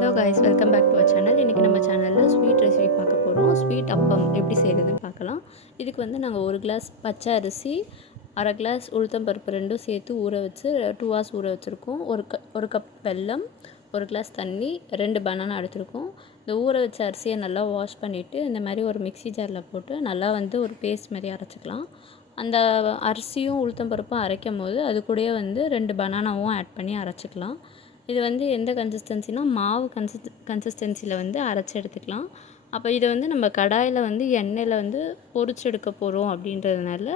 Hello guys welcome back to our channel இன்றைக்கி நம்ம சேனலில் ஸ்வீட் ரெசிபி பார்க்க போகிறோம் ஸ்வீட் அப்பம் எப்படி செய்கிறதுன்னு பார்க்கலாம். இதுக்கு வந்து நாங்கள் ஒரு கிளாஸ் பச்சை அரிசி அரை கிளாஸ் உளுத்தம்பருப்பு ரெண்டும் சேர்த்து ஊற வச்சு டூ ஹவர்ஸ் ஊற வச்சுருக்கோம். ஒரு க ஒரு கப் வெல்லம் ஒரு கிளாஸ் தண்ணி ரெண்டு பனானா எடுத்துருக்கோம். இந்த ஊற வச்ச அரிசியை நல்லா வாஷ் பண்ணிவிட்டு இந்த மாதிரி ஒரு மிக்ஸி ஜாரில் போட்டு நல்லா வந்து ஒரு பேஸ்ட் மாதிரி அரைச்சிக்கலாம். அந்த அரிசியும் உளுத்தம்பருப்பும் அரைக்கும் போது அது கூடயே வந்து ரெண்டு பனானாவும் ஆட் பண்ணி அரைச்சிக்கலாம். இது வந்து எந்த கன்சிஸ்டன்சினா மாவு கன்சிஸ் கன்சிஸ்டன்சியில் வந்து அரைச்சி எடுத்துக்கலாம். அப்போ இதை வந்து நம்ம கடாயில் வந்து எண்ணெயில் வந்து பொரிச்சு எடுக்க போகிறோம் அப்படின்றதுனால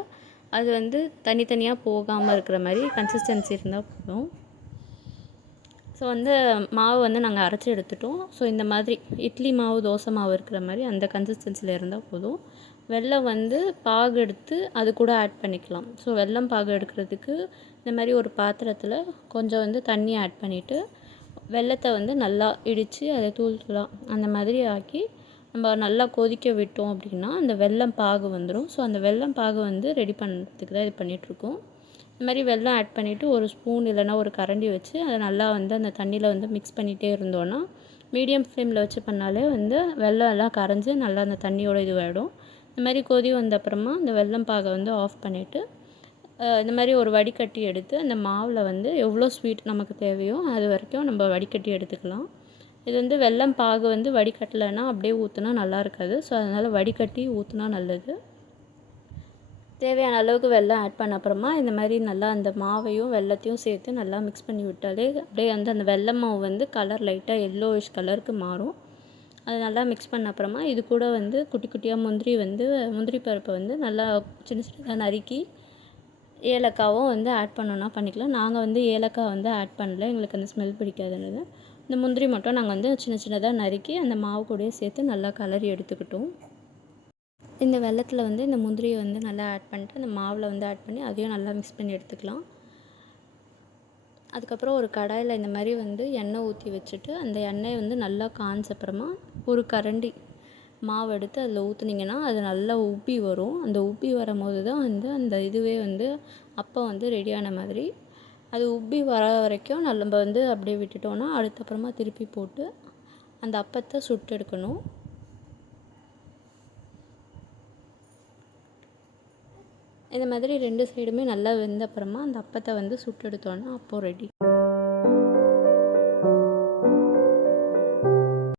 அது வந்து தனித்தனியாக போகாமல் இருக்கிற மாதிரி கன்சிஸ்டன்சி இருந்தால் போதும். ஸோ வந்து மாவு வந்து நாங்கள் அரைச்சி எடுத்துட்டோம். ஸோ இந்த மாதிரி இட்லி மாவு தோசை மாவு இருக்கிற மாதிரி அந்த கன்சிஸ்டன்சியில் இருந்தால் போதும். வெல்லம் வந்து பாகு எடுத்து அது கூட ஆட் பண்ணிக்கலாம். ஸோ வெல்லம் பாகு எடுக்கிறதுக்கு இந்த மாதிரி ஒரு பாத்திரத்தில் கொஞ்சம் வந்து தண்ணி ஆட் பண்ணிவிட்டு வெல்லத்தை வந்து நல்லா இடித்து அதை தூள் தூளாக அந்த மாதிரி ஆக்கி நம்ம நல்லா கொதிக்க விட்டோம் அப்படின்னா அந்த வெல்லம் பாகு வந்துடும் ஸோ அந்த வெல்லம் பாகு வந்து ரெடி பண்ணுறதுக்கு தான் இது பண்ணிகிட்ருக்கோம் இந்த மாதிரி வெல்லம் ஆட் பண்ணிவிட்டு ஒரு ஸ்பூன் இல்லைனா ஒரு கரண்டி வச்சு அதை நல்லா வந்து அந்த தண்ணியில் வந்து மிக்ஸ் பண்ணிகிட்டே இருந்தோன்னா மீடியம் ஃப்ளேமில் வச்சு பண்ணாலே வந்து வெல்லம் எல்லாம் கரைஞ்சி நல்லா அந்த தண்ணியோட இதுவாகிடும் இந்த மாதிரி கொதி வந்த அப்புறமா இந்த வெல்லம் பாகை வந்து ஆஃப் பண்ணிவிட்டு இந்த மாதிரி ஒரு வடிகட்டி எடுத்து அந்த மாவில் வந்து எவ்வளோ ஸ்வீட் நமக்கு தேவையோ அது வரைக்கும் நம்ம வடிகட்டி எடுத்துக்கலாம். இது வந்து வெல்லம் பாகு வந்து வடிகட்டலைன்னா அப்படியே ஊற்றினா நல்லா இருக்காது. ஸோ அதனால் வடிகட்டி ஊற்றினா நல்லது. தேவையான அளவுக்கு வெல்லம் ஆட் பண்ண அப்புறமா இந்த மாதிரி நல்லா அந்த மாவையும் வெல்லத்தையும் சேர்த்து நல்லா மிக்ஸ் பண்ணி விட்டாலே அப்படியே வந்து அந்த வெள்ளை மாவு வந்து கலர் லைட்டாக எல்லோயிஷ் கலருக்கு மாறும். அது நல்லா மிக்ஸ் பண்ண அப்புறமா இது கூட வந்து குட்டி குட்டியாக முந்திரி வந்து முந்திரி பருப்பை வந்து நல்லா சின்ன சின்னதாக நறுக்கி ஏலக்காவும் வந்து ஆட் பண்ணோன்னா பண்ணிக்கலாம். நாங்கள் வந்து ஏலக்காய் வந்து ஆட் பண்ணல. எங்களுக்கு அந்த ஸ்மெல் பிடிக்காதுன்னு இந்த முந்திரி மட்டும் நாங்கள் வந்து சின்ன சின்னதாக நறுக்கி அந்த மாவு கூடயே சேர்த்து நல்லா கலரி எடுத்துக்கிட்டோம். இந்த வெள்ளத்தில் வந்து இந்த முந்திரியை வந்து நல்லா ஆட் பண்ணிட்டு அந்த மாவில் வந்து ஆட் பண்ணி அதையும் நல்லா மிக்ஸ் பண்ணி எடுத்துக்கலாம். அதுக்கப்புறம் ஒரு கடாயில் இந்த மாதிரி வந்து எண்ணெய் ஊற்றி வச்சுட்டு அந்த எண்ணெய் வந்து நல்லா காஞ்ச அப்புறமா ஒரு கரண்டி மாவு எடுத்து அதில் ஊற்றுனீங்கன்னா அது நல்லா உப்பி வரும். அந்த உப்பி வரும்போது தான் வந்து அந்த இதுவே வந்து அப்போ வந்து ரெடியான மாதிரி அது உப்பி வர வரைக்கும் நம்ம வந்து அப்படியே விட்டுட்டோன்னா அதுக்கப்புறமா திருப்பி போட்டு அந்த அப்பத்தை சுட்டு எடுக்கணும். இந்த மாதிரி ரெண்டு சைடுமே நல்லா வெந்த அப்புறமா அந்த அப்பத்தை வந்து சுட்டு எடுத்தோன்னா அப்போ ரெடி